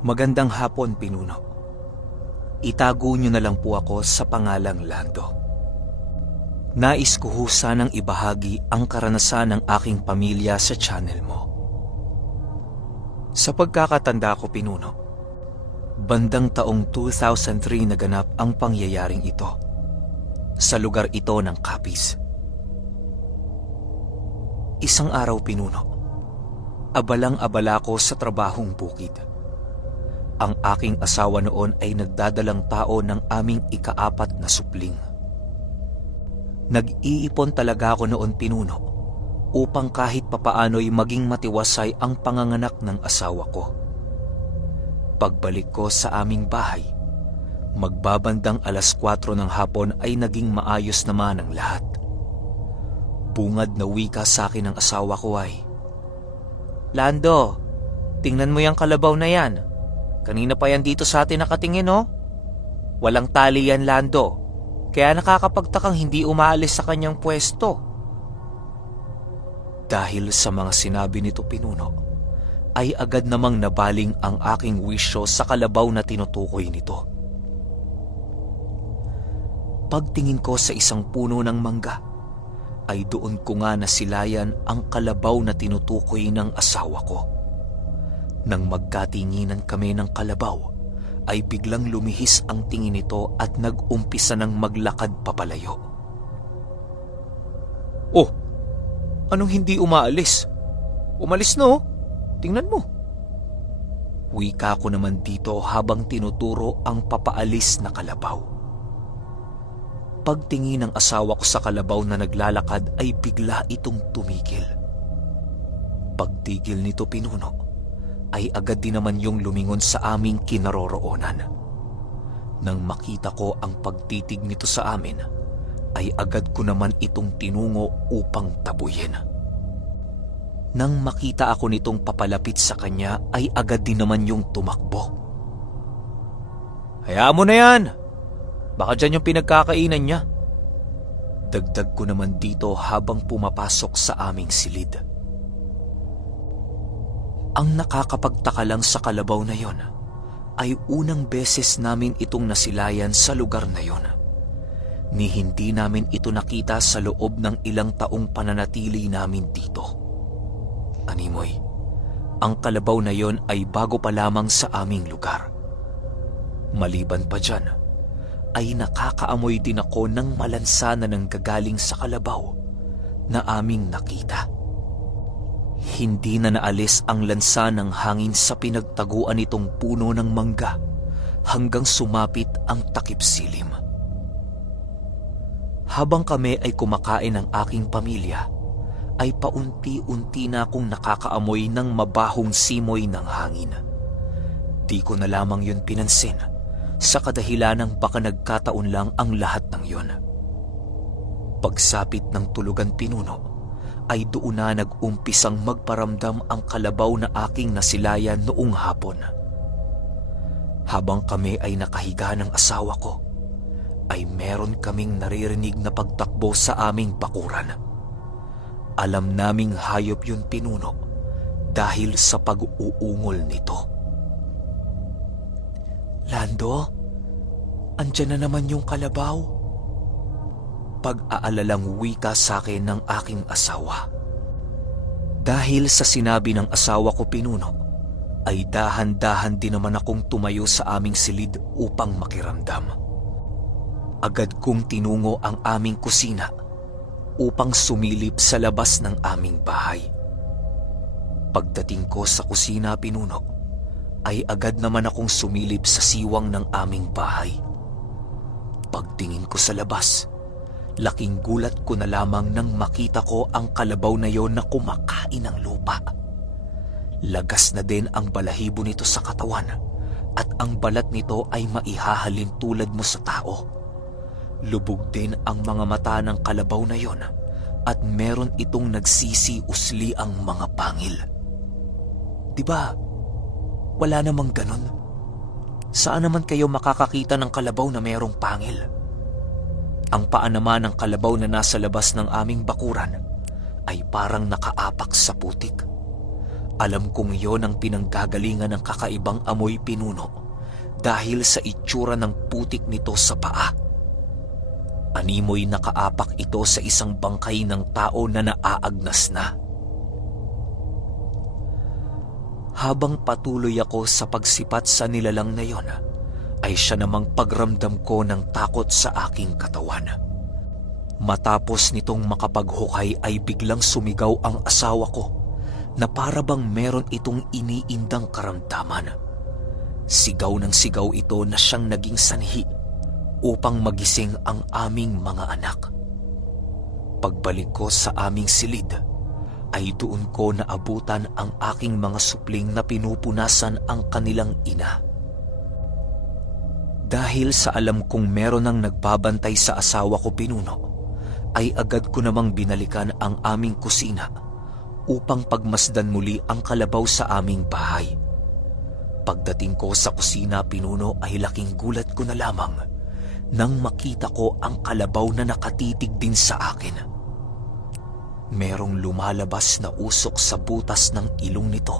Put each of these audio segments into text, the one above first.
Magandang hapon, Pinuno. Itago niyo na lang po ako sa pangalang Lando. Nais ko ho sanang ibahagi ang karanasan ng aking pamilya sa channel mo. Sa pagkakatanda ko, Pinuno, bandang taong 2003 naganap ang pangyayaring ito. Sa lugar ito ng Capiz. Isang araw, Pinuno, abalang-abala ko sa trabahong bukid. Ang aking asawa noon ay nagdadalang tao ng aming ika-4 na supling. Nag-iipon talaga ako noon, Pinuno, upang kahit papaano'y maging matiwasay ang panganganak ng asawa ko. Pagbalik ko sa aming bahay, magbabandang 4:00 ng hapon ay naging maayos naman ang lahat. Bungad na wika sa akin ng asawa ko ay, "Lando, tingnan mo yung kalabaw na yan. Kanina pa yan dito sa atin nakatingin, oh. Walang tali yan, Lando. Kaya nakakapagtakang hindi umaalis sa kanyang pwesto." Dahil sa mga sinabi nito, Pinuno, ay agad namang nabaling ang aking wisyo sa kalabaw na tinutukoy nito. Pagtingin ko sa isang puno ng mangga, ay doon ko nga nasilayan ang kalabaw na tinutukoy ng asawa ko. Nang magkatinginan kami ng kalabaw, ay biglang lumihis ang tingin nito at nag-umpisa ng maglakad papalayo. "Oh, anong hindi umaalis? Umalis na, oh. Tingnan mo." Wika ko naman dito habang tinuturo ang papaalis na kalabaw. Pagtingin ng asawa ko sa kalabaw na naglalakad ay bigla itong tumigil. Pagtigil nito, Pinuno, ay agad din naman yung lumingon sa aming kinaroroonan. Nang makita ko ang pagtitig nito sa amin, ay agad ko naman itong tinungo upang tabuyin. Nang makita ako nitong papalapit sa kanya, ay agad din naman yung tumakbo. "Hayaan mo na yan! Baka dyan yung pinagkakainan niya." Dagdag ko naman dito habang pumapasok sa aming silid. Ang nakakapagtaka lang sa kalabaw na yon ay unang beses namin itong nasilayan sa lugar na yon. Ni hindi namin ito nakita sa loob ng ilang taong pananatili namin dito. Animoy, ang kalabaw na yon ay bago pa lamang sa aming lugar. Maliban pa dyan, ay nakakaamoy din ako ng malansa na nanggagaling sa kalabaw na aming nakita. Hindi na naalis ang lansa ng hangin sa pinagtaguan nitong puno ng mangga hanggang sumapit ang takip silim. Habang kami ay kumakain ng aking pamilya, ay paunti-unti na akong nakakaamoy ng mabahong simoy ng hangin. Di ko na lamang yun pinansin sa kadahilanang baka nagkataon lang ang lahat ng yun. Pagsapit ng tulugan, Pinuno, ay doon na nag-umpisang magparamdam ang kalabaw na aking nasilayan noong hapon. Habang kami ay nakahiga ng asawa ko, ay meron kaming naririnig na pagtakbo sa aming bakuran. Alam naming hayop yun, Pinuno, dahil sa pag-uungol nito. "Lando, andyan na naman yung kalabaw." Pag-aalalang wika sa akin ng aking asawa. Dahil sa sinabi ng asawa ko, Pinuno, ay dahan-dahan din naman akong tumayo sa aming silid upang makiramdam. Agad kong tinungo ang aming kusina upang sumilip sa labas ng aming bahay. Pagdating ko sa kusina, Pinuno, ay agad naman akong sumilip sa siwang ng aming bahay. Pagtingin ko sa labas, laking gulat ko na lamang nang makita ko ang kalabaw na yon na kumakain ng lupa. Lagas na din ang balahibo nito sa katawan at ang balat nito ay maihahalin tulad mo sa tao. Lubog din ang mga mata ng kalabaw na yon at meron itong nagsisi-usli ang mga pangil. Diba, wala namang ganon? Saan naman kayo makakakita ng kalabaw na merong pangil? Ang paa naman ng kalabaw na nasa labas ng aming bakuran ay parang nakaapak sa putik. Alam kong yon ang pinanggagalingan ng kakaibang amoy pinuno dahil sa itsura ng putik nito sa paa. Animoy nakaapak ito sa isang bangkay ng tao na naaagnas na. Habang patuloy ako sa pagsipat sa nilalang na yon, ay siya namang pagramdam ko ng takot sa aking katawan. Matapos nitong makapaghukay ay biglang sumigaw ang asawa ko na para bang meron itong iniindang karamdaman. Sigaw ng sigaw ito na siyang naging sanhi upang magising ang aming mga anak. Pagbalik ko sa aming silid, ay doon ko naabutan ang aking mga supling na pinupunasan ang kanilang ina. Dahil sa alam kong meron ang nagbabantay sa asawa ko pinuno, ay agad ko namang binalikan ang aming kusina upang pagmasdan muli ang kalabaw sa aming bahay. Pagdating ko sa kusina pinuno ay laking gulat ko na lamang nang makita ko ang kalabaw na nakatitig din sa akin. Merong lumalabas na usok sa butas ng ilong nito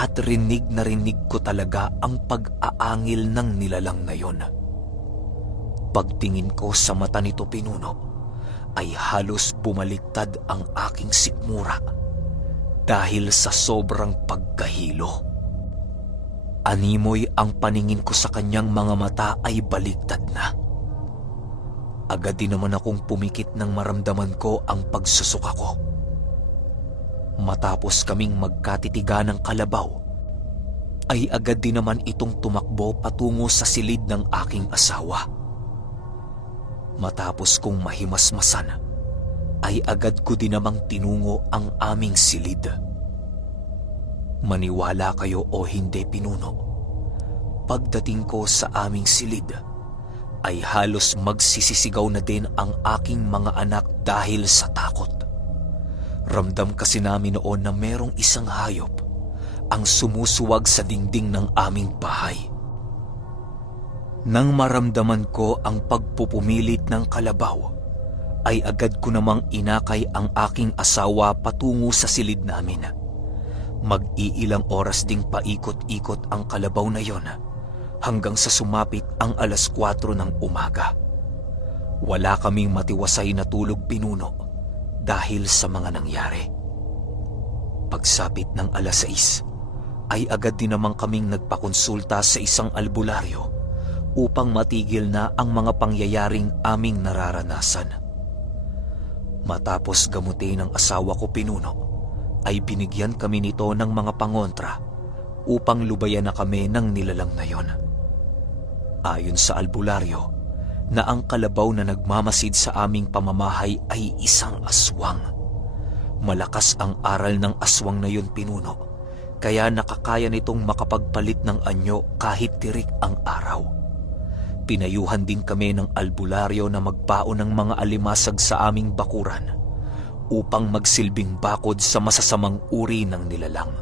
at rinig na rinig ko talaga ang pag-aangil ng nilalang na yon. Pagtingin ko sa mata nito pinuno ay halos bumaliktad ang aking sikmura dahil sa sobrang pagkahilo. Animoy ang paningin ko sa kanyang mga mata ay baligtad na. Agad din naman akong pumikit nang maramdaman ko ang pagsusuka ko. Matapos kaming magkatitigan ng kalabaw, ay agad din naman itong tumakbo patungo sa silid ng aking asawa. Matapos kong mahimasmasan, ay agad ko din namang tinungo ang aming silid. Maniwala kayo o hindi pinuno, pagdating ko sa aming silid, ay halos magsisisigaw na din ang aking mga anak dahil sa takot. Ramdam kasi namin noon na merong isang hayop ang sumusuwag sa dingding ng aming bahay. Nang maramdaman ko ang pagpupumilit ng kalabaw, ay agad ko namang inakay ang aking asawa patungo sa silid namin. Mag-iilang oras ding paikot-ikot ang kalabaw na yon hanggang sa sumapit ang 4:00 ng umaga. Wala kaming matiwasay na tulog pinuno dahil sa mga nangyari. Pagsapit ng 6:00 ay agad din naman kaming nagpakonsulta sa isang albularyo upang matigil na ang mga pangyayaring aming nararanasan. Matapos gamutin ng asawa ko pinuno, ay binigyan kami nito ng mga pangontra upang lubayan na kami ng nilalang na yon. Ayon sa albularyo, na ang kalabaw na nagmamasid sa aming pamamahay ay isang aswang. Malakas ang aral ng aswang na yun pinuno, kaya nakakaya nitong makapagpalit ng anyo kahit tirik ang araw. Pinayuhan din kami ng albularyo na magbaon ng mga alimasag sa aming bakuran upang magsilbing bakod sa masasamang uri ng nilalang.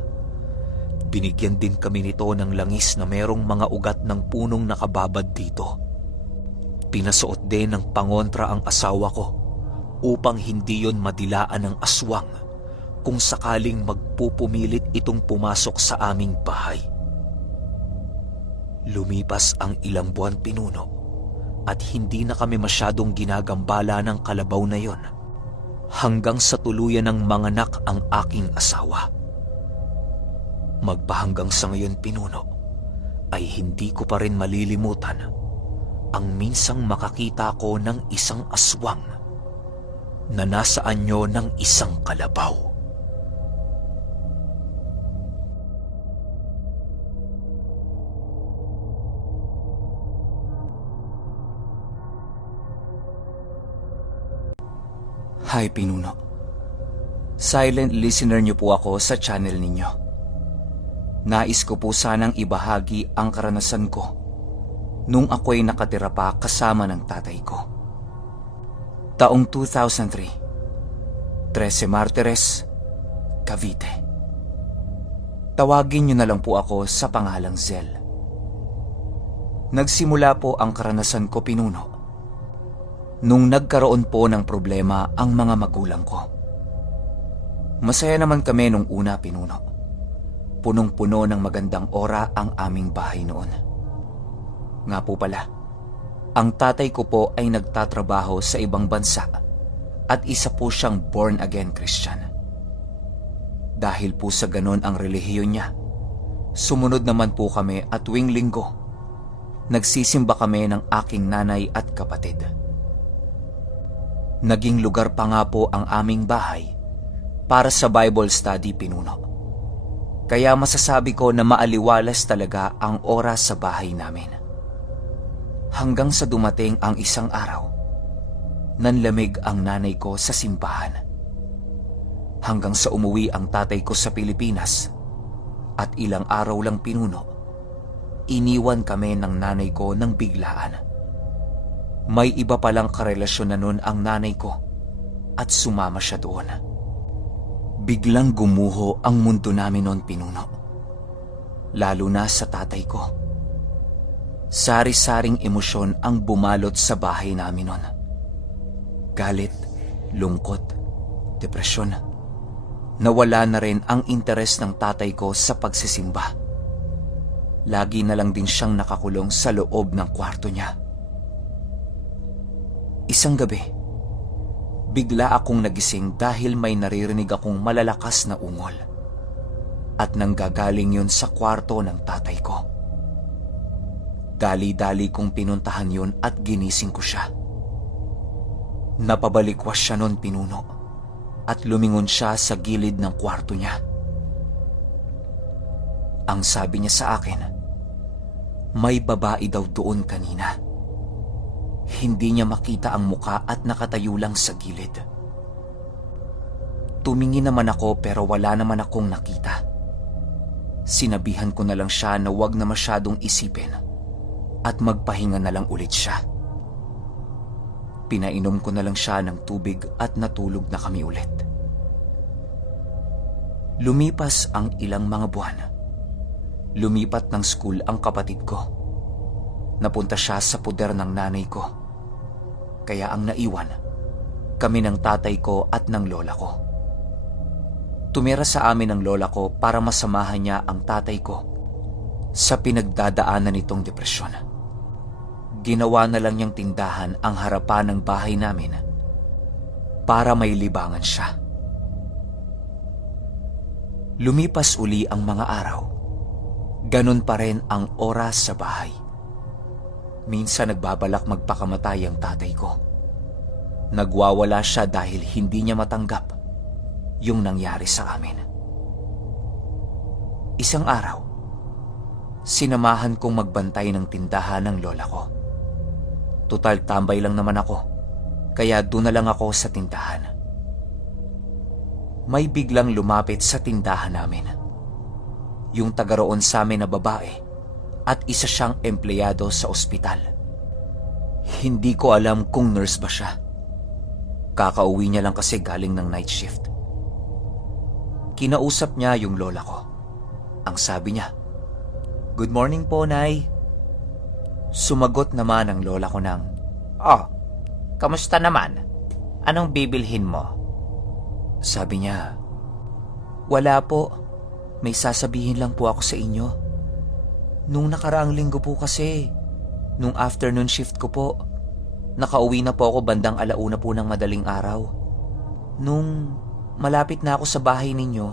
Binigyan din kami nito ng langis na merong mga ugat ng punong nakababad dito. Pinasuot din ng pangontra ang asawa ko upang hindi yon madilaan ng aswang kung sakaling magpupumilit itong pumasok sa aming bahay. Lumipas ang ilang buwan pinuno at hindi na kami masyadong ginagambala ng kalabaw na yon hanggang sa tuluyan ng manganak ang aking asawa. Magpahanggang sa ngayon pinuno ay hindi ko pa rin malilimutan ang minsang makakita ko ng isang aswang na nasa anyo ng isang kalabaw. Hi Pinuno. Silent listener niyo po ako sa channel ninyo. Nais ko po sanang ibahagi ang karanasan ko nung ako'y nakatira pa kasama ng tatay ko. Taong 2003, 13 Martires, Cavite. Tawagin niyo na lang po ako sa pangalang Zel. Nagsimula po ang karanasan ko pinuno nung nagkaroon po ng problema ang mga magulang ko. Masaya naman kami nung una pinuno. punong-puno ng magandang aura ang aming bahay noon. Nga po pala, ang tatay ko po ay nagtatrabaho sa ibang bansa at isa po siyang born-again Christian. Dahil po sa ganon ang relihiyon niya, sumunod naman po kami at tuwing linggo, nagsisimba kami ng aking nanay at kapatid. Naging lugar pa nga po ang aming bahay para sa Bible study, Pinuno. Kaya masasabi ko na maaliwalas talaga ang oras sa bahay namin. Hanggang sa dumating ang isang araw, nanlamig ang nanay ko sa simbahan. Hanggang sa umuwi ang tatay ko sa Pilipinas at ilang araw lang, Pinuno, iniwan kami ng nanay ko ng biglaan. May iba palang karelasyon na nun ang nanay ko at sumama siya doon. Biglang gumuho ang mundo namin noon, Pinuno. Lalo na sa tatay ko. Sari-saring emosyon ang bumalot sa bahay namin noon. Galit, lungkot, depresyon. Nawala na rin ang interes ng tatay ko sa pagsisimba. Lagi na lang din siyang nakakulong sa loob ng kwarto niya. Isang gabi, bigla akong nagising dahil may naririnig akong malalakas na ungol. At nanggagaling yun sa kwarto ng tatay ko. Dali-dali kong pinuntahan yun at ginising ko siya. Napabalikwas siya nun, Pinuno, at lumingon siya sa gilid ng kwarto niya. Ang sabi niya sa akin, may babae daw doon kanina. Hindi niya makita ang muka at nakatayo lang sa gilid. Tumingin naman ako pero wala naman akong nakita. Sinabihan ko na lang siya na wag na masyadong isipin at magpahinga na lang ulit siya. Pinainom ko na lang siya ng tubig at natulog na kami ulit. Lumipas ang ilang mga buwan. Lumipat ng school ang kapatid ko. Napunta siya sa puder ng nanay ko. Kaya ang naiwan, kami ng tatay ko at ng lola ko. Tumira sa amin ang lola ko para masamahan niya ang tatay ko sa pinagdadaanan nitong depresyon. Ginawa na lang niyang tindahan ang harapan ng bahay namin para may libangan siya. Lumipas uli ang mga araw. Ganon pa rin ang oras sa bahay. Minsan nagbabalak magpakamatay ang tatay ko. Nagwawala siya dahil hindi niya matanggap yung nangyari sa amin. Isang araw, sinamahan kong magbantay ng tindahan ng lola ko. Tutal tambay lang naman ako, kaya doon na lang ako sa tindahan. May biglang lumapit sa tindahan namin. Yung taga roon sa amin na babae at isa siyang empleyado sa ospital. Hindi ko alam kung nurse ba siya. Kakauwi niya lang kasi galing ng night shift. Kinausap niya yung lola ko. Ang sabi niya, "Good morning po, Nay." Sumagot naman ang lola ko ng, "Oh, kamusta naman? Anong bibilhin mo?" Sabi niya, "Wala po. May sasabihin lang po ako sa inyo. Nung nakaraang linggo po kasi, nung afternoon shift ko po, nakauwi na po ako bandang 1:00 po ng madaling araw. Nung malapit na ako sa bahay ninyo,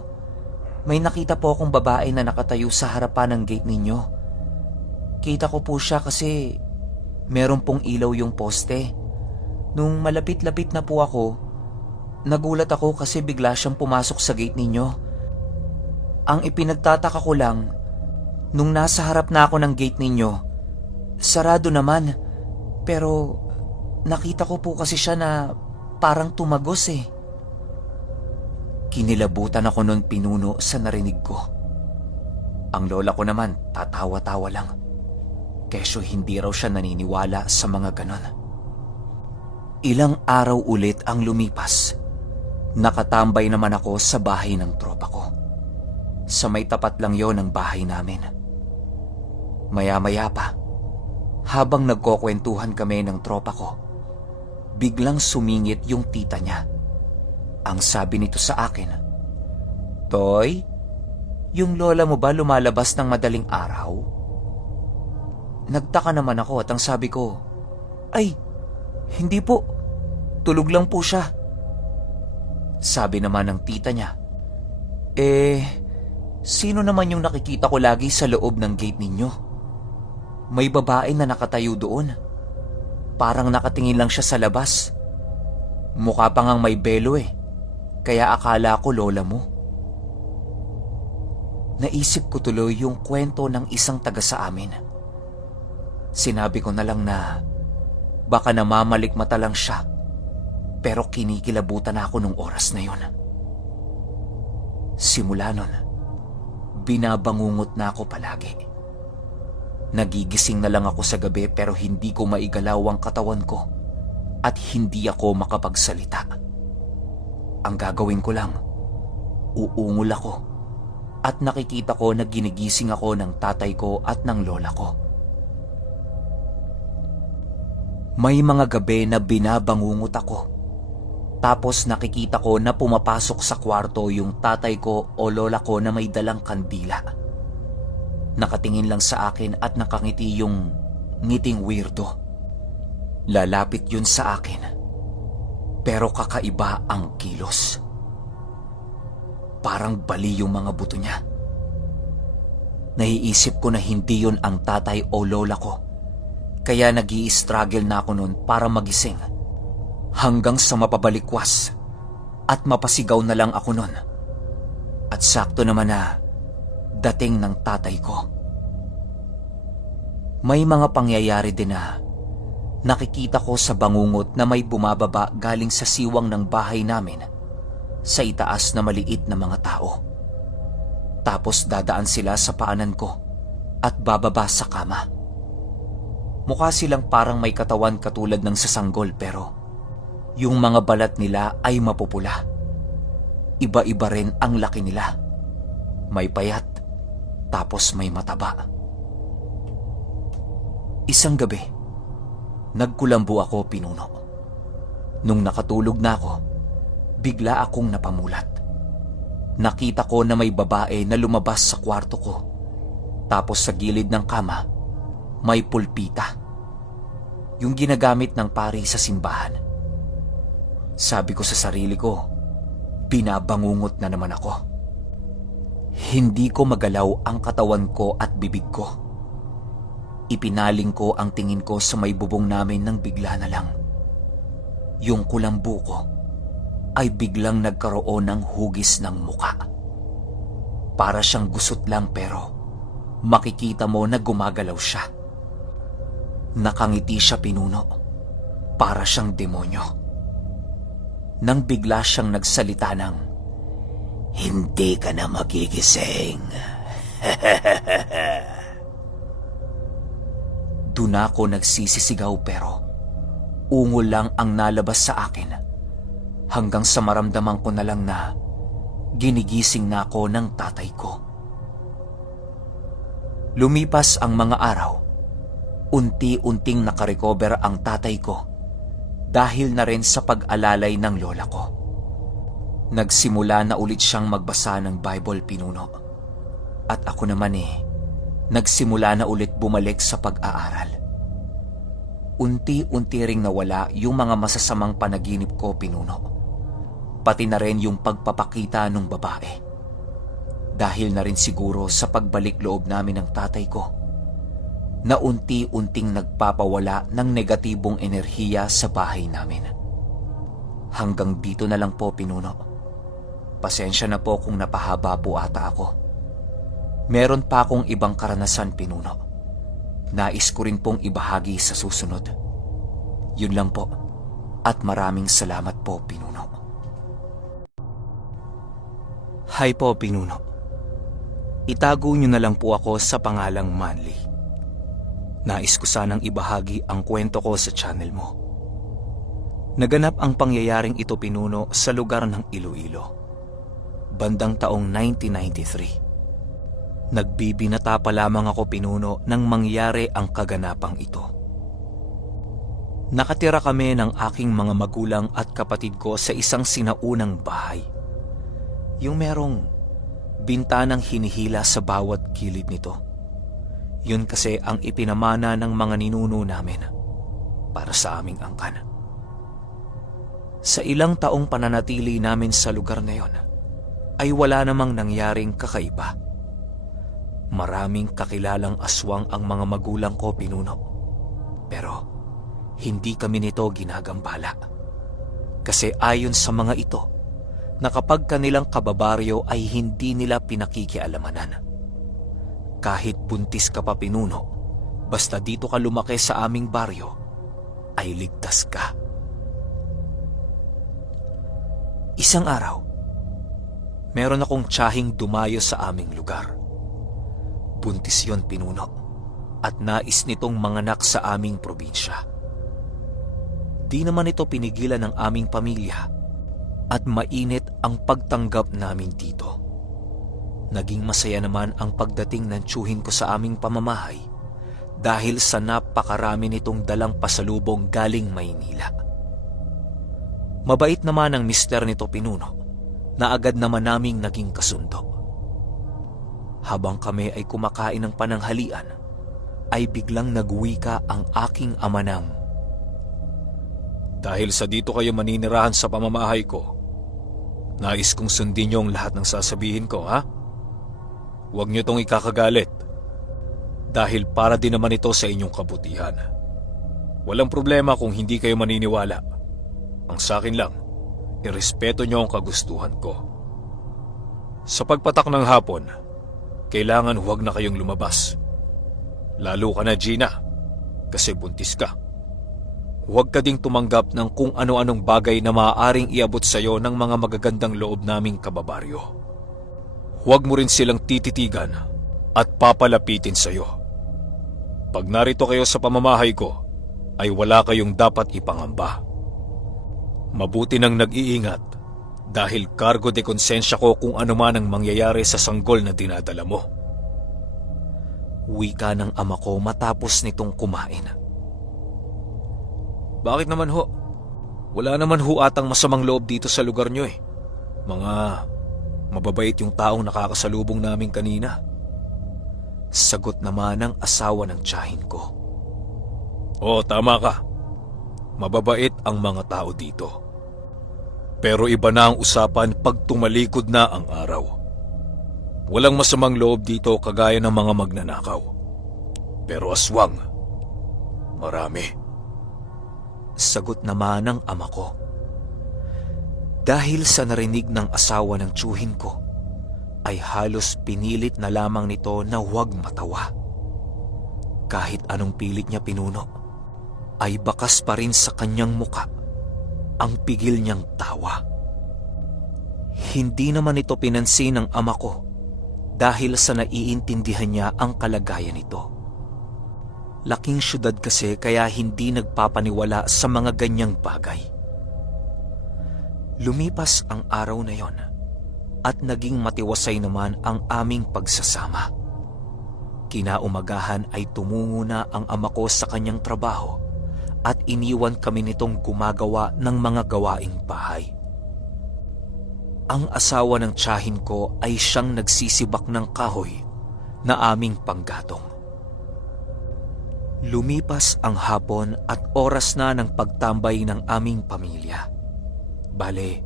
may nakita po akong babae na nakatayo sa harapan ng gate ninyo. Kita ko po siya kasi meron pong ilaw yung poste. Nung malapit-lapit na po ako, nagulat ako kasi bigla siyang pumasok sa gate ninyo. Ang ipinagtataka ko lang, nung nasa harap na ako ng gate ninyo, sarado naman. Pero nakita ko po kasi siya na parang tumagos eh." Kinilabutan ako nun, Pinuno, sa narinig ko. Ang lola ko naman tatawa-tawa lang. Kesyo hindi raw siya naniniwala sa mga ganon. Ilang araw ulit ang lumipas. Nakatambay naman ako sa bahay ng tropa ko. Sa may tapat lang yon ng bahay namin. Maya-maya pa, habang nagkukwentuhan kami ng tropa ko, biglang sumingit yung tita niya. Ang sabi nito sa akin, "Toy, Yung lola mo ba lumalabas ng madaling araw? Nagtaka naman ako at ang sabi ko, ay, hindi po. Tulog lang po siya. Sabi naman ng tita niya, sino naman yung nakikita ko lagi sa loob ng gate ninyo? May babae na nakatayo doon. Parang nakatingin lang siya sa labas. Mukha pa ngang may belo kaya akala ko lola mo. Naisip ko tuloy yung kwento ng isang taga sa amin. Sinabi ko na lang na baka namamalikmata lang siya, pero kinikilabutan ako nung oras na yon. Simula nun, binabangungot na ako palagi. Nagigising na lang ako sa gabi pero hindi ko maigalaw ang katawan ko at hindi ako makapagsalita. Ang gagawin ko lang, uungol ako at nakikita ko na ginigising ako ng tatay ko at ng lola ko. May mga gabi na binabangungot ako. Tapos nakikita ko na pumapasok sa kwarto yung tatay ko o lola ko na may dalang kandila. Nakatingin lang sa akin at nakangiti yung ngiting weirdo. Lalapit yun sa akin. Pero kakaiba ang kilos. Parang bali yung mga buto niya. Naiisip ko na hindi yun ang tatay o lola ko. Kaya nag-i-struggle na ako nun para magising. Hanggang sa mapabalikwas at mapasigaw na lang ako nun. At sakto naman na dating ng tatay ko. May mga pangyayari din na nakikita ko sa bangungot na may bumababa galing sa siwang ng bahay namin sa itaas na maliit na mga tao. Tapos dadaan sila sa paanan ko at bababa sa kama. Mukha silang parang may katawan katulad ng sasanggol pero yung mga balat nila ay mapupula. Iba-iba rin ang laki nila. May payat, tapos may mataba. Isang gabi, nagkulambo ako, Pinuno. Nung nakatulog na ako, bigla akong napamulat. Nakita ko na may babae na lumabas sa kwarto ko. Tapos sa gilid ng kama, may pulpita. Yung ginagamit ng pari sa simbahan. Sabi ko sa sarili ko, binabangungot na naman ako. Hindi ko magalaw ang katawan ko at bibig ko. Ipinaling ko ang tingin ko sa may bubong namin nang bigla na lang. Yung kulambo ko ay biglang nagkaroon ng hugis ng muka. Para siyang gusot lang pero makikita mo na gumagalaw siya. Nakangiti siya, Pinuno. Para siyang demonyo. Nang bigla siyang nagsalita ng, "Hindi ka na magigising." Doon ako nagsisisigaw pero ungol lang ang nalabas sa akin hanggang sa maramdaman ko na lang na ginigising na ako ng tatay ko. Lumipas ang mga araw, unti-unting nakarecover ang tatay ko dahil na rin sa pag-alalay ng lola ko. Nagsimula na ulit siyang magbasa ng Bible, Pinuno. At ako naman nagsimula na ulit bumalik sa pag-aaral. Unti-unti ring nawala yung mga masasamang panaginip ko, Pinuno. Pati na rin yung pagpapakita ng babae. Dahil na rin siguro sa pagbalik loob namin ng tatay ko, na unti-unting nagpapawala ng negatibong enerhiya sa bahay namin. Hanggang dito na lang po, Pinuno. Pasensya na po kung napahaba po ata ako. Meron pa akong ibang karanasan, Pinuno. Nais ko rin pong ibahagi sa susunod. Yun lang po. At maraming salamat po, Pinuno. Hi po, Pinuno. Itago niyo na lang po ako sa pangalang Manly. Nais ko sanang ibahagi ang kwento ko sa channel mo. Naganap ang pangyayaring ito, Pinuno, sa lugar ng Iloilo. Bandang taong 1993. Nagbibinata pa lamang ako, Pinuno, nang mangyari ang kaganapang ito. Nakatira kami ng aking mga magulang at kapatid ko sa isang sinaunang bahay. Yung merong bintanang hinihila sa bawat gilid nito. Yun kasi ang ipinamana ng mga ninuno namin para sa aming angkan. Sa ilang taong pananatili namin sa lugar na yon, ay wala namang nangyaring kakaiba. Maraming kakilalang aswang ang mga magulang ko, pinuno. Pero hindi kami nito ginagambala. Kasi ayon sa mga ito, na kapag kanilang kababaryo ay hindi nila pinakikialamanan. Kahit buntis ka pa, pinuno, basta dito ka lumaki sa aming baryo, ay ligtas ka. Isang araw, meron akong tiyahing dumayo sa aming lugar. Buntis yon, pinuno, at nais nitong manganak sa aming probinsya. Di naman ito pinigilan ng aming pamilya at mainit ang pagtanggap namin dito. Naging masaya naman ang pagdating ng tiyuhin ko sa aming pamamahay dahil sa napakarami nitong dalang pasalubong galing Maynila. Mabait naman ang mister nito, pinuno, na agad naman naming naging kasundo. Habang kami ay kumakain ng pananghalian, ay biglang nagwika ang aking ama ng, "Dahil sa dito kayo maninirahan sa pamamahay ko, nais kong sundin niyo ang lahat ng sasabihin ko, ha? Huwag niyo tong ikakagalit, dahil para din naman ito sa inyong kabutihan. Walang problema kung hindi kayo maniniwala. Ang sa akin lang, irespeto niyo ang kagustuhan ko. Sa pagpatak ng hapon, kailangan huwag na kayong lumabas. Lalo ka na, Gina, kasi buntis ka. Huwag ka ding tumanggap ng kung ano-anong bagay na maaaring iabot sa iyo ng mga magagandang loob naming kababaryo. Huwag mo rin silang tititigan at papalapitin sa iyo. Pag narito kayo sa pamamahay ko, ay wala kayong dapat ipangamba. Mabuti nang nag-iingat dahil kargo de konsensya ko kung ano man ang mangyayari sa sanggol na dinadala mo." Wika ng ama ko matapos nitong kumain. "Bakit naman ho? Wala naman ho atang masamang loob dito sa lugar nyo eh. Mga mababait yung taong nakakasalubong namin kanina." Sagot naman ng asawa ng tiyahin ko. "Oo, tama ka. Mababait ang mga tao dito. Pero iba na ang usapan pag tumalikod na ang araw. Walang masamang loob dito kagaya ng mga magnanakaw. Pero aswang, marami." Sagot naman ng ama ko. Dahil sa narinig ng asawa ng tiyuhin ko, ay halos pinilit na lamang nito na huwag matawa. Kahit anong pilit niya, pinuno, ay bakas pa rin sa kanyang muka ang pigil niyang tawa. Hindi naman ito pinansin ng ama ko dahil sa naiintindihan niya ang kalagayan nito. Laking syudad kasi kaya hindi nagpapaniwala sa mga ganyang bagay. Lumipas ang araw na yon at naging matiwasay naman ang aming pagsasama. Kinaumagahan ay tumungo na ang ama ko sa kanyang trabaho at iniwan kami nitong gumagawa ng mga gawaing bahay. Ang asawa ng tiyahin ko ay siyang nagsisibak ng kahoy na aming panggatong. Lumipas ang hapon at oras na ng pagtambay ng aming pamilya. Bale,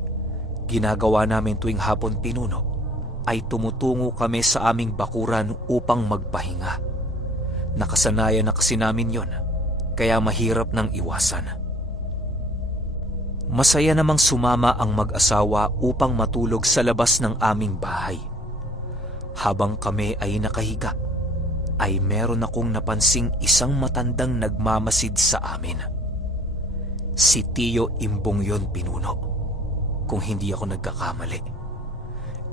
ginagawa namin tuwing hapon, pinuno, ay tumutungo kami sa aming bakuran upang magpahinga. Nakasanayan na kasi namin yon, kaya mahirap nang iwasan. Masaya namang sumama ang mag-asawa upang matulog sa labas ng aming bahay. Habang kami ay nakahiga, ay meron akong napansing isang matandang nagmamasid sa amin. Si Tiyo Imbong yon, pinuno, kung hindi ako nagkakamali.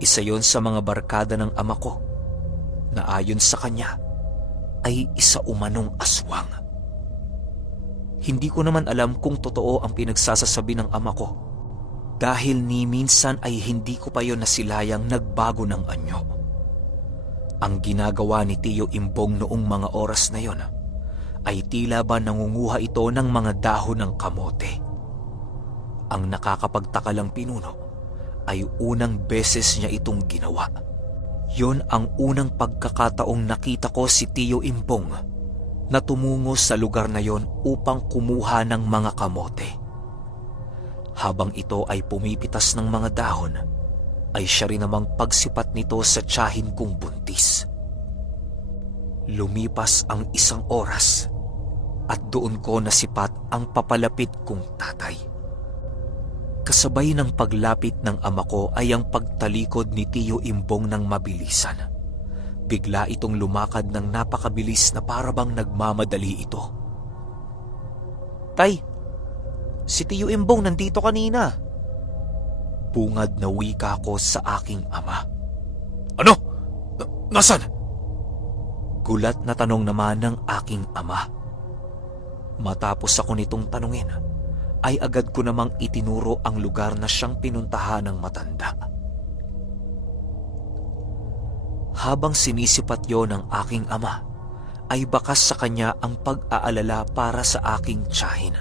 Isa yon sa mga barkada ng ama ko na ayon sa kanya ay isa umanong aswang. Hindi ko naman alam kung totoo ang pinagsasasabi ng ama ko dahil ni minsan ay hindi ko pa yon nasilayang nagbago ng anyo. Ang ginagawa ni Tiyo Imbong noong mga oras na yon ay tila ba nangunguha ito ng mga dahon ng kamote. Ang nakakapagtaka lang, pinuno, ay unang beses niya itong ginawa. Yon ang unang pagkakataong nakita ko si Tio Imbong na tumungo sa lugar na yon upang kumuha ng mga kamote. Habang ito ay pumipitas ng mga dahon, ay siya rin namang pagsipat nito sa tiyahin kong buntis. Lumipas ang 1 oras at doon ko nasipat ang papalapit kong tatay. Kasabay ng paglapit ng ama ko ay ang pagtalikod ni Tio Imbong ng mabilisan. Bigla itong lumakad ng napakabilis na parabang nagmamadali ito. "Tay, si Tio Imbong nandito kanina." Bungad na wika ko sa aking ama. "Ano? Nasaan?" Gulat na tanong naman ng aking ama. Matapos ako nitong tanungin, ay agad ko namang itinuro ang lugar na siyang pinuntahan ng matanda. Habang sinisipat yon ng aking ama, ay bakas sa kanya ang pag-aalala para sa aking tiyahin.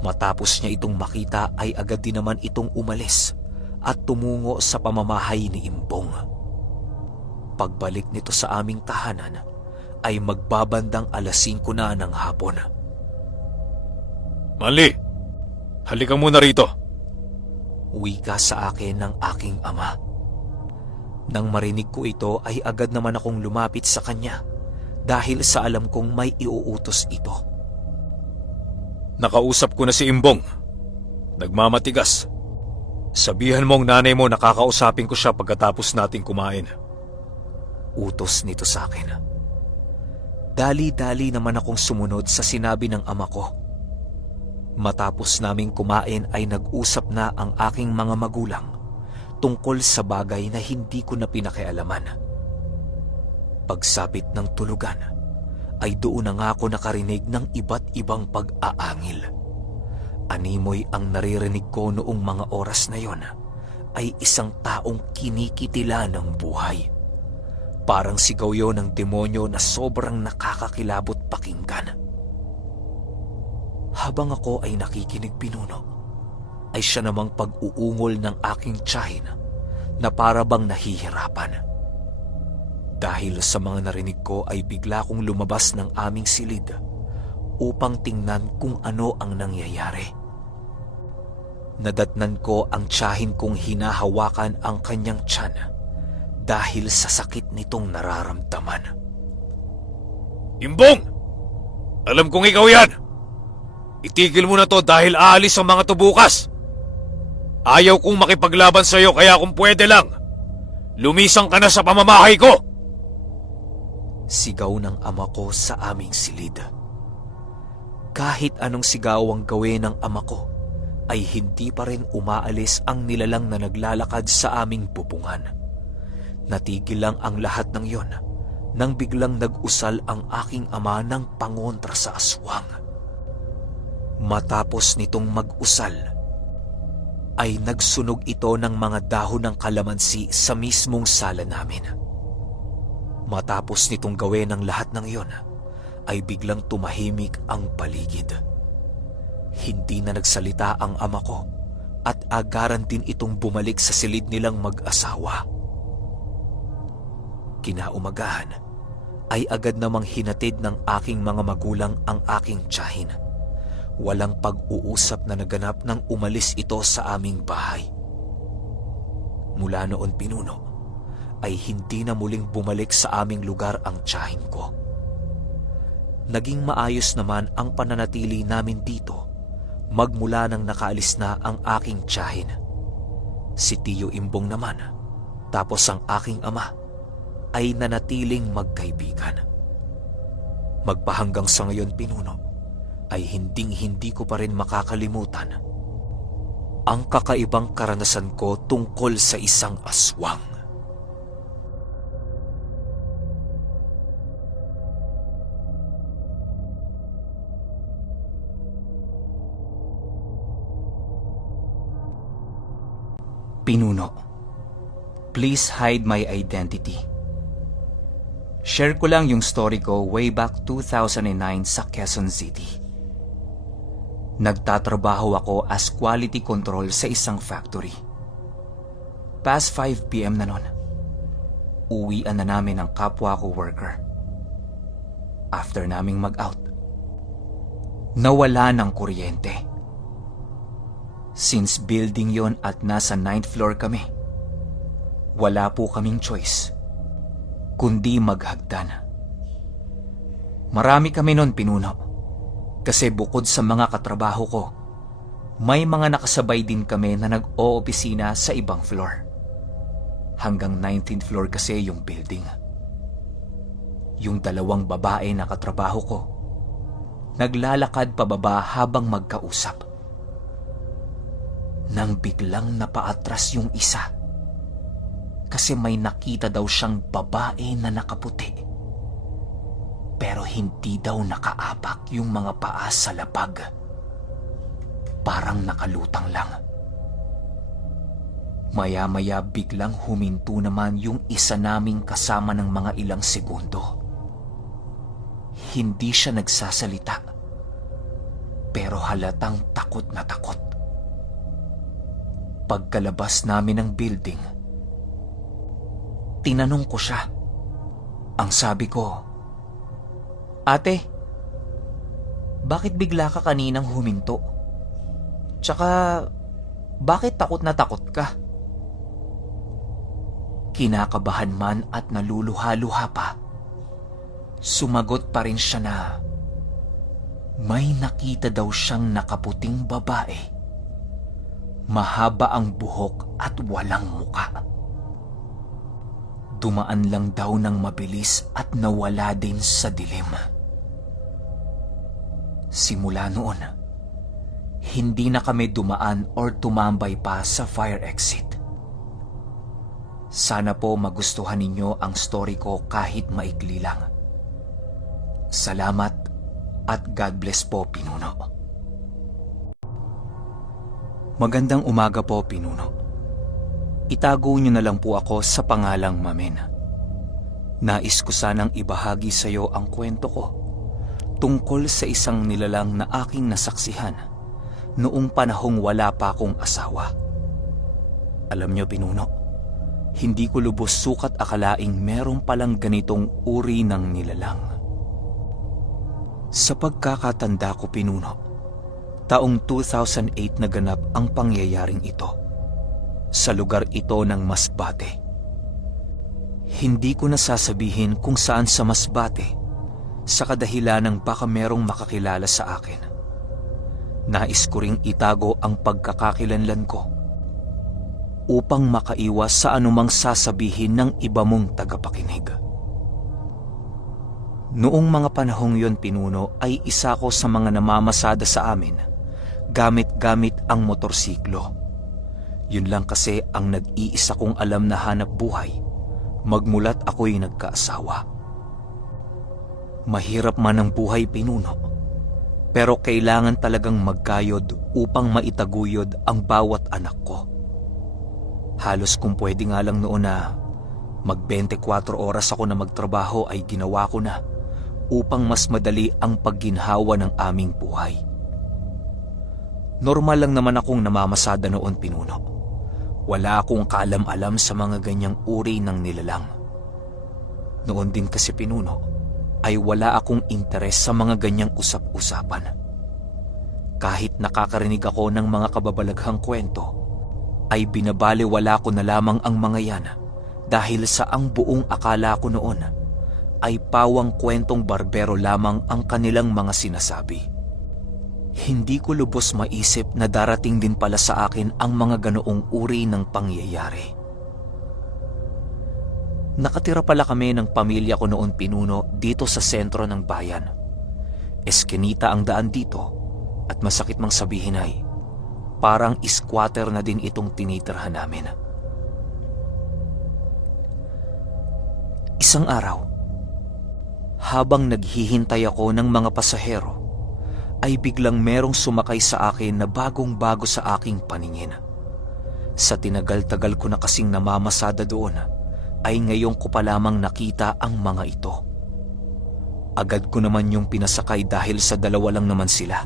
Matapos niya itong makita ay agad din naman itong umalis at tumungo sa pamamahay ni Imbong. Pagbalik nito sa aming tahanan ay magbabandang 5:00 na ng hapon. "Manli, halika muna rito." Wika sa akin ng aking ama. Nang marinig ko ito ay agad naman akong lumapit sa kanya dahil sa alam kong may iuutos ito. "Nakausap ko na si Imbong. Nagmamatigas. Sabihan mong nanay mo nakakausapin ko siya pagkatapos nating kumain." Utos nito sa akin. Dali-dali naman akong sumunod sa sinabi ng ama ko. Matapos naming kumain ay nag-usap na ang aking mga magulang tungkol sa bagay na hindi ko na pinakialaman. Pagsapit ng tulugan, ay doon na nga ako nakarinig ng iba't ibang pag-aangil. Animoy ang naririnig ko noong mga oras na yon ay isang taong kinikitila ng buhay. Parang sigaw yon ng demonyo na sobrang nakakakilabot pakinggan. Habang ako ay nakikinig pinuno, ay siya namang pag-uungol ng aking tiyahin na para bang nahihirapan. Dahil sa mga narinig ko ay bigla kong lumabas ng aming silid upang tingnan kung ano ang nangyayari. Nadatnan ko ang tiyahin kong hinahawakan ang kanyang tiyan dahil sa sakit nitong nararamdaman. "Imbong! Alam kong ikaw yan! Itigil mo na to dahil aalis ang mga to bukas. Ayaw kong makipaglaban sa iyo kaya kung pwede lang, lumisang ka na sa pamamahay ko!" Sigaw ng ama ko sa aming silid. Kahit anong sigaw ang gawin ng ama ko, ay hindi pa rin umaalis ang nilalang na naglalakad sa aming bubungan. Natigil lang ang lahat ng yon nang biglang nag-usal ang aking ama ng pangontra sa aswang. Matapos nitong mag-usal, ay nagsunog ito ng mga dahon ng kalamansi sa mismong sala namin. Matapos nitong gawin ang lahat ng iyon, ay biglang tumahimik ang paligid. Hindi na nagsalita ang ama ko at agaran din itong bumalik sa silid nilang mag-asawa. Kinaumagahan, ay agad namang hinatid ng aking mga magulang ang aking tiyahin. Walang pag-uusap na naganap nang umalis ito sa aming bahay. Mula noon pinuno, ay hindi na muling bumalik sa aming lugar ang tiyahin ko. Naging maayos naman ang pananatili namin dito magmula nang nakaalis na ang aking tiyahin. Si Tio Imbong naman, tapos ang aking ama, ay nanatiling magkaibigan. Magpahanggang sa ngayon pinuno, ay hinding-hindi ko pa rin makakalimutan ang kakaibang karanasan ko tungkol sa isang aswang. Pinuno, please hide my identity. Share ko lang yung story ko way back 2009 sa Quezon City. Nagtatrabaho ako as quality control sa isang factory. Past 5 p.m. na nun. pinag-uwian na namin ang kapwa ko worker. After naming mag-out, nawala ng kuryente. Since building yon at nasa 9th floor kami, wala po kaming choice kundi maghagdan. Marami kami nun, Pinuno, kasi bukod sa mga katrabaho ko, may mga nakasabay din kami na nag-oopisina sa ibang floor. Hanggang 19th floor kasi yung building. Yung dalawang babae na katrabaho ko, naglalakad pababa habang magkausap. Nang biglang napaatras yung isa, kasi may nakita daw siyang babae na nakaputi. Pero hindi daw nakaapak yung mga paa sa lapag. Parang nakalutang lang. Maya-maya biglang huminto naman yung isa naming kasama ng mga ilang segundo. Hindi siya nagsasalita, pero halatang takot na takot. Pagkalabas namin ng building, tinanong ko siya. Ang sabi ko, "Ate, bakit bigla ka kaninang huminto? Tsaka, bakit takot na takot ka?" Kinakabahan man at naluluha-luha pa, sumagot pa rin siya na may nakita daw siyang nakaputing babae. Mahaba ang buhok at walang muka. Dumaan lang daw ng mabilis at nawala din sa dilim. Simula noon, hindi na kami dumaan or tumambay pa sa fire exit. Sana po magustuhan ninyo ang story ko kahit maikli lang. Salamat at God bless po, Pinuno. Magandang umaga po, Pinuno. Itago niyo na lang po ako sa pangalang Mamen. Nais ko sanang ibahagi sa iyo ang kwento ko tungkol sa isang nilalang na aking nasaksihan noong panahong wala pa akong asawa. Alam niyo, Pinuno, hindi ko lubos sukat akalaing meron palang ganitong uri ng nilalang. Sa pagkakatanda ko, Pinuno, taong 2008 naganap ang pangyayaring ito. Sa lugar ito ng Masbate. Hindi ko nasasabihin kung saan sa Masbate sa kadahilan ng baka merong makakilala sa akin. Nais ko ring itago ang pagkakakilanlan ko upang makaiwas sa anumang sasabihin ng iba mong tagapakinig. Noong mga panahong yon, Pinuno, ay isa ko sa mga namamasada sa amin gamit-gamit ang motorsiklo. Yun lang kasi ang nag-iisa kong alam na hanap buhay magmulat ako'y nagkaasawa. Mahirap man ang buhay, Pinuno, pero kailangan talagang magkayod upang maitaguyod ang bawat anak ko. Halos kung pwede nga lang noon na mag-24 oras ako na magtrabaho ay ginawa ko na upang mas madali ang pagginhawa ng aming buhay. Normal lang naman akong namamasada noon, Pinuno. Wala akong kaalam-alam sa mga ganyang uri ng nilalang. Noon din kasi, Pinuno, ay wala akong interes sa mga ganyang usap-usapan. Kahit nakakarinig ako ng mga kababalaghang kwento, ay binabaliwala ko na lamang ang mga yan dahil sa ang buong akala ko noon ay pawang kwentong barbero lamang ang kanilang mga sinasabi. Hindi ko lubos maisip na darating din pala sa akin ang mga ganoong uri ng pangyayari. Nakatira pala kami ng pamilya ko noon, Pinuno, dito sa sentro ng bayan. Eskinita ang daan dito at masakit mang sabihin ay parang squatter na din itong tinitirhan namin. Isang araw, habang naghihintay ako ng mga pasahero, ay biglang merong sumakay sa akin na bagong-bago sa aking paningin. Sa tinagal-tagal ko na kasing namamasada doon, ay ngayon ko pa lamang nakita ang mga ito. Agad ko naman yung pinasakay dahil sa dalawa lang naman sila.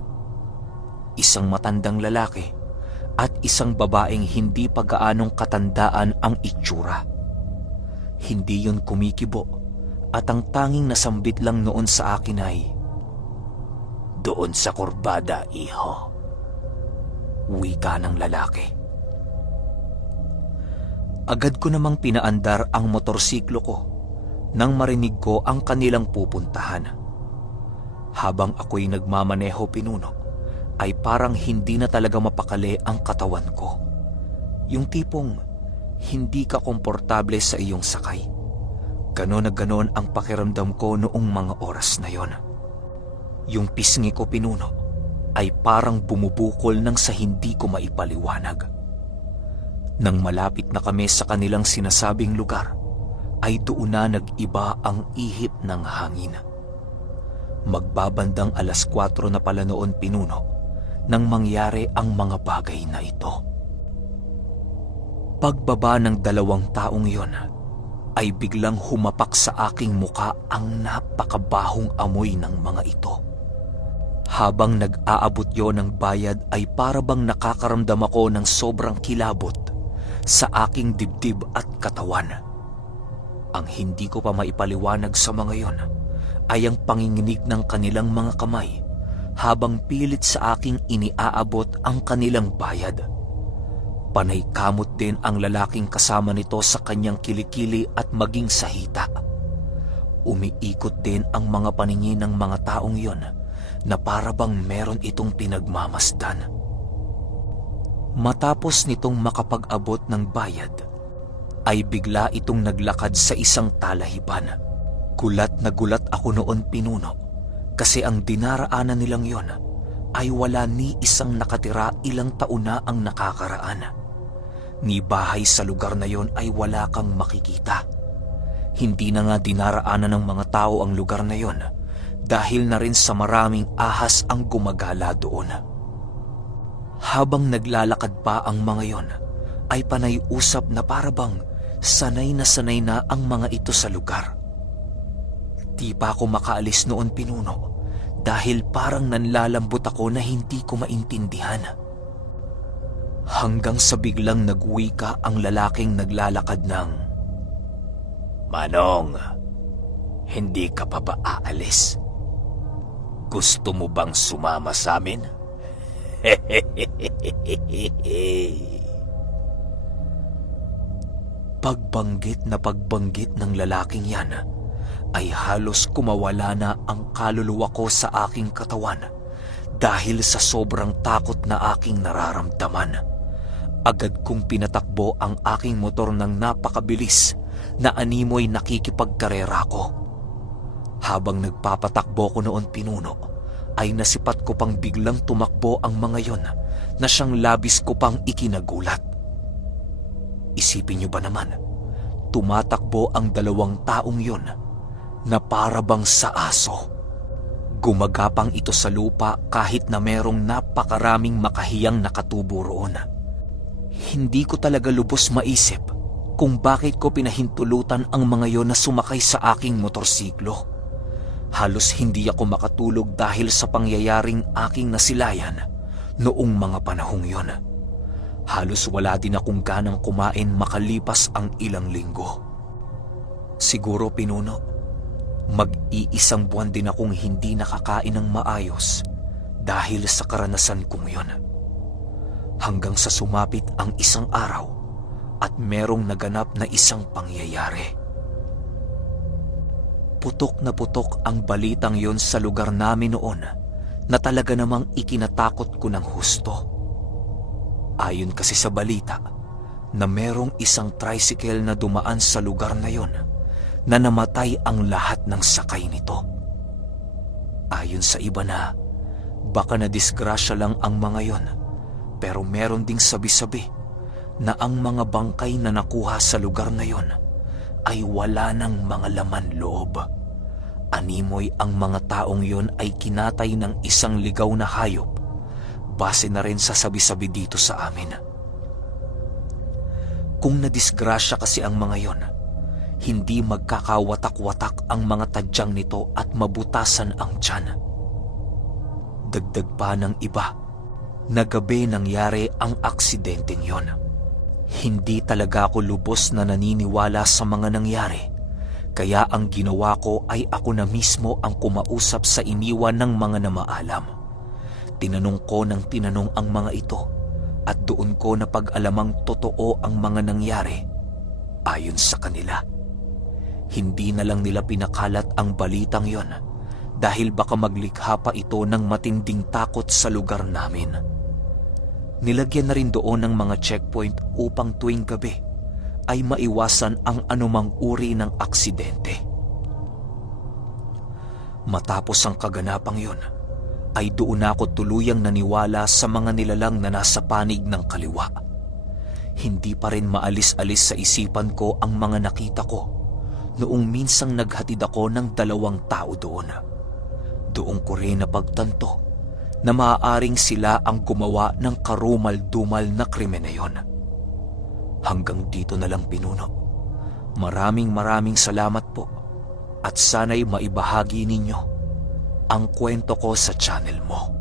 Isang matandang lalaki at isang babaeng hindi pa gaanong katandaan ang itsura. Hindi yun kumikibo at ang tanging nasambit lang noon sa akin ay, "Doon sa kurbada, iho." Wika ng lalaki. Agad ko namang pinaandar ang motorsiklo ko nang marinig ko ang kanilang pupuntahan. Habang ako'y nagmamaneho, Pinuno, ay parang hindi na talaga mapakali ang katawan ko. Yung tipong hindi ka komportable sa iyong sakay. Ganon na ganon ang pakiramdam ko noong mga oras na yon. Yung pisngi ko, Pinuno, ay parang bumubukol nang sa hindi ko maipaliwanag. Nang malapit na kami sa kanilang sinasabing lugar, ay doon na nag-iba ang ihip ng hangin. Magbabandang 4:00 na pala noon, Pinuno, nang mangyari ang mga bagay na ito. Pagbaba ng 2 taong yon, ay biglang humapak sa aking muka ang napakabahong amoy ng mga ito. Habang nag-aabot yon ng bayad ay parabang nakakaramdam ako ng sobrang kilabot sa aking dibdib at katawan. Ang hindi ko pa maipaliwanag sa mga yon ay ang panginginig ng kanilang mga kamay habang pilit sa aking iniaabot ang kanilang bayad. Panay kamot din ang lalaking kasama nito sa kanyang kilikili at maging sa hita. Umiikot din ang mga paningin ng mga taong yon na parabang meron itong pinagmamasdan. Matapos nitong makapag-abot ng bayad, ay bigla itong naglakad sa isang talahiban. Gulat na gulat ako noon, Pinuno, kasi ang dinaraanan nilang yon ay wala ni isang nakatira, ilang taon na ang nakakaraan. Ni bahay sa lugar na yon ay wala kang makikita. Hindi na nga dinaraanan ng mga tao ang lugar na yon dahil na rin sa maraming ahas ang gumagala doon. Habang naglalakad pa ang mga yon, ay panay usap na parabang sanay na ang mga ito sa lugar. Di pa ako makaalis noon, Pinuno, dahil parang nanlalambot ako na hindi ko maintindihan. Hanggang sa biglang nagwika ang lalaking naglalakad ng, "Manong, hindi ka pa ba aalis? Gusto mo bang sumama sa amin?" Pagbanggit ng lalaking yan, ay halos kumawala na ang kaluluwa ko sa aking katawan dahil sa sobrang takot na aking nararamdaman. Agad kong pinatakbo ang aking motor ng napakabilis na animoy nakikipagkarera ko. Habang nagpapatakbo ko noon, Pinuno, ay nasipat ko pang biglang tumakbo ang mga yon na siyang labis ko pang ikinagulat. Isipin niyo ba naman, tumatakbo ang 2 taong yon na parabang sa aso. Gumagapang ito sa lupa kahit na merong napakaraming makahiyang nakatubo roon. Hindi ko talaga lubos maisip kung bakit ko pinahintulutan ang mga yon na sumakay sa aking motorsiklo. Halos hindi ako makatulog dahil sa pangyayaring aking nasilayan noong mga panahong yon. Halos wala din akong ganang kumain makalipas ang ilang linggo. Siguro, Pinuno, mag-iisang buwan din akong hindi nakakain ng maayos dahil sa karanasan kong yon. Hanggang sa sumapit ang isang araw at merong naganap na isang pangyayari. Putok na putok ang balitang yon sa lugar namin noon na talaga namang ikinatakot ko ng husto. Ayon kasi sa balita na merong isang tricycle na dumaan sa lugar na yon na namatay ang lahat ng sakay nito. Ayon sa iba na baka na disgrasya lang ang mga yon, pero meron ding sabi-sabi na ang mga bangkay na nakuha sa lugar na yon ay wala ng mga laman loob. Animoy ang mga taong yon ay kinatay ng isang ligaw na hayop, base na rin sa sabi-sabi dito sa amin. Kung nadisgrasya kasi ang mga yon, hindi magkakawatak-watak ang mga tadyang nito at mabutasan ang tiyan. Dagdag pa ng iba, na gabi nangyari ang aksidenteng yon. Hindi talaga ako lubos na naniniwala sa mga nangyari. Kaya ang ginawa ko ay ako na mismo ang kumausap sa iniwan ng mga namaalam. Tinanong ko ng tinanong ang mga ito at doon ko napag-alamang totoo ang mga nangyari. Ayon sa kanila, hindi na lang nila pinakalat ang balitang yon dahil baka maglikha pa ito ng matinding takot sa lugar namin. Nilagyan na rin doon ng mga checkpoint upang tuwing gabi ay maiwasan ang anumang uri ng aksidente. Matapos ang kaganapang yon, ay doon ako tuluyang naniwala sa mga nilalang na nasa panig ng kaliwa. Hindi pa rin maalis-alis sa isipan ko ang mga nakita ko noong minsang naghatid ako ng 2 tao doon. Doon ko rin napagtanto na maaaring sila ang gumawa ng karumal-dumal na krimen na yon. Hanggang dito na lang, Pinuno. Maraming salamat po at sana'y maibahagi ninyo ang kwento ko sa channel mo.